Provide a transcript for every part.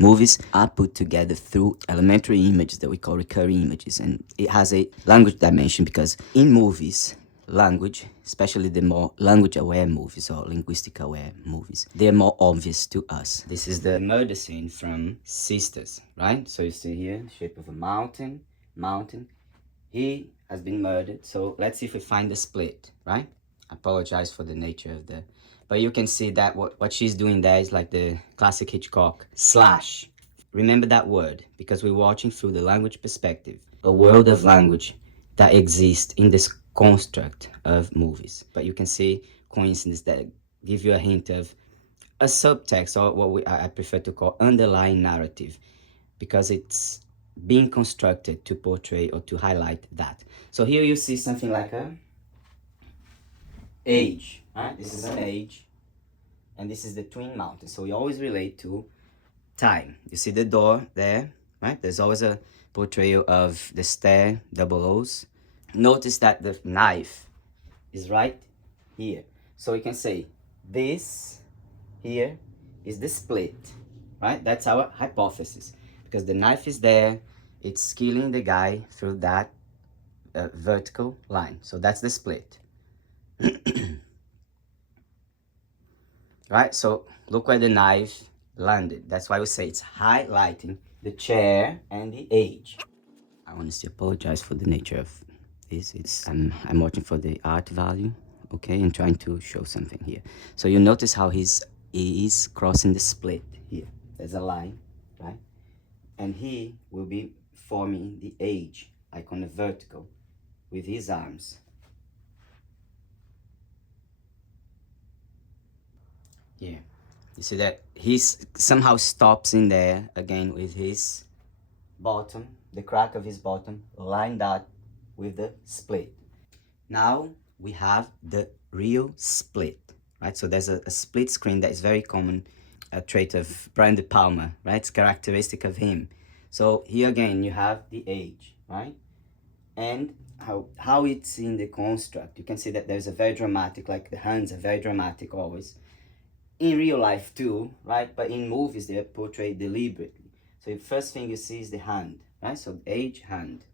Movies are put together through elementary images that we call recurring images, and it has a language dimension because in movies, language, especially the more language-aware movies or linguistic-aware movies, they're more obvious to us. This is the murder scene from Sisters, right? So you see here, the shape of a mountain. He has been murdered. So let's see if we find the split, right? I apologize for the nature of the... But you can see that what she's doing there is like the classic Hitchcock slash. Remember that word, because we're watching through the language perspective. A world of language that exists in this construct of movies. But you can see coincidence that give you a hint of a subtext, or what I prefer to call underlying narrative, because it's being constructed to portray or to highlight that. So here you see something like a age, right? This is an age, and this is the twin mountains. So we always relate to time. You see the door there, right? There's always a portrayal of the stair, double O's. Notice that the knife is right here. So we can say this here is the split, right? That's our hypothesis, because the knife is there, it's killing the guy through that vertical line. So that's the split. Right, so look where the knife landed. That's why we say it's highlighting the chair and the age. I honestly apologize for the nature of this. I'm watching for the art value, okay, and trying to show something here. So you notice how he is crossing the split here. There's a line, right? And he will be forming the age, like on the vertical, with his arms. Yeah, you see that he's somehow stops in there again with his bottom, the crack of his bottom lined up with the split. Now we have the real split, right? So there's a split screen that is very common, a trait of Brian De Palma, right? It's characteristic of him. So here again you have the age, right? And how it's in the construct. You can see that there's a very dramatic, like the hands are very dramatic always. In real life too, right? But in movies, they're portrayed deliberately. So the first thing you see is the hand, right? So age, hand.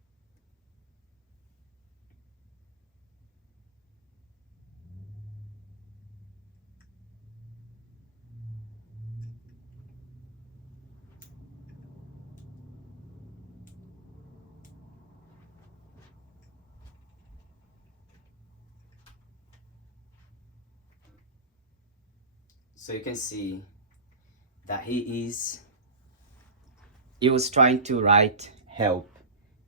So you can see that he was trying to write help,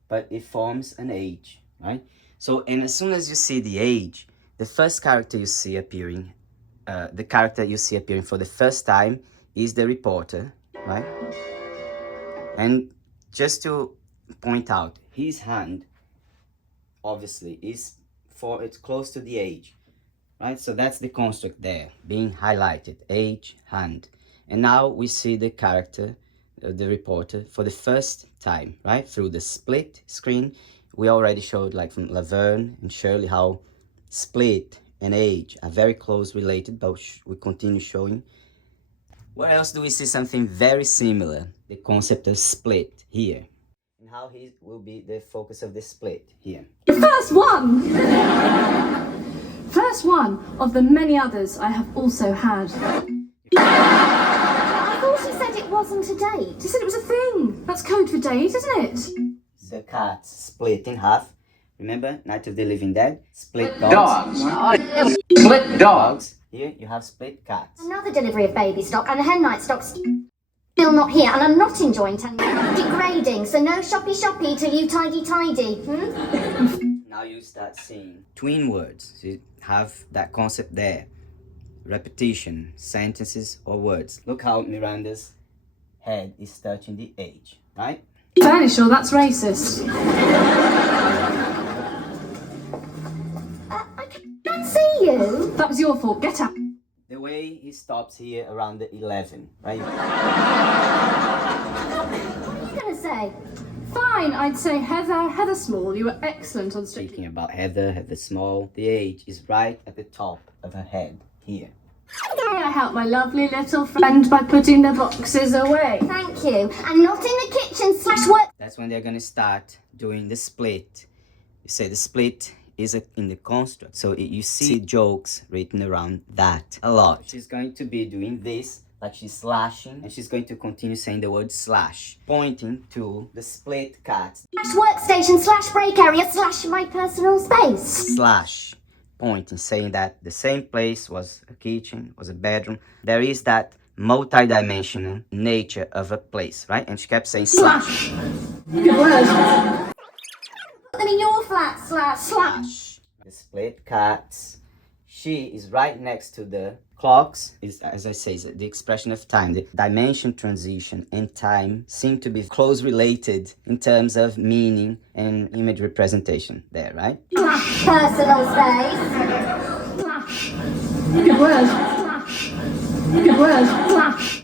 but it forms an age, right? So, and as soon as you see the age, the first character you see appearing, the character you see appearing for the first time is the reporter, right? And just to point out, his hand, obviously, it's close to the age. Right, so that's the construct there being highlighted, age, hand. And now we see the character, the reporter, for the first time, right? Through the split screen. We already showed, like from Laverne and Shirley, how split and age are very close related, but we continue showing. Where else do we see something very similar? The concept of split here. And how he will be the focus of the split here. The first one! First one of the many others I have also had. I thought she said it wasn't a date. She said it was a thing. That's code for date, isn't it? The cats split in half. Remember, Night of the Living Dead? Split dogs. Split dogs. Here you have split cats. Another delivery of baby stock and hen night stock still not here, and I'm not enjoying telling you. Degrading, so no shoppy till you tidy. Now you start seeing twin words. So you have that concept there. Repetition, sentences or words. Look how Miranda's head is touching the age, right? Fairly sure that's racist. I can't see you. That was your fault. Get out. The way he stops here around the 11, right? What are you going to say? Fine, I'd say Heather Small. You were excellent on Strictly. Speaking about Heather Small, the age is right at the top of her head here. I help my lovely little friend by putting the boxes away. Thank you. And not in the kitchen / work. That's when they're gonna start doing the split. You say the split is in the construct. So you see jokes written around that a lot. She's going to be doing this, like she's slashing, and she's going to continue saying the word slash, pointing to the split cat. / workstation / break area / my personal space. Slash, pointing, saying that the same place was a kitchen, was a bedroom. There is that multi-dimensional nature of a place, right? And she kept saying slash. Good word. Put them in your flat / Slash. The split cats. She is right next to the clocks. Is, as I say, is the expression of time. The dimension transition and time seem to be close related in terms of meaning and image representation there, right? personal space. Good word. Good word.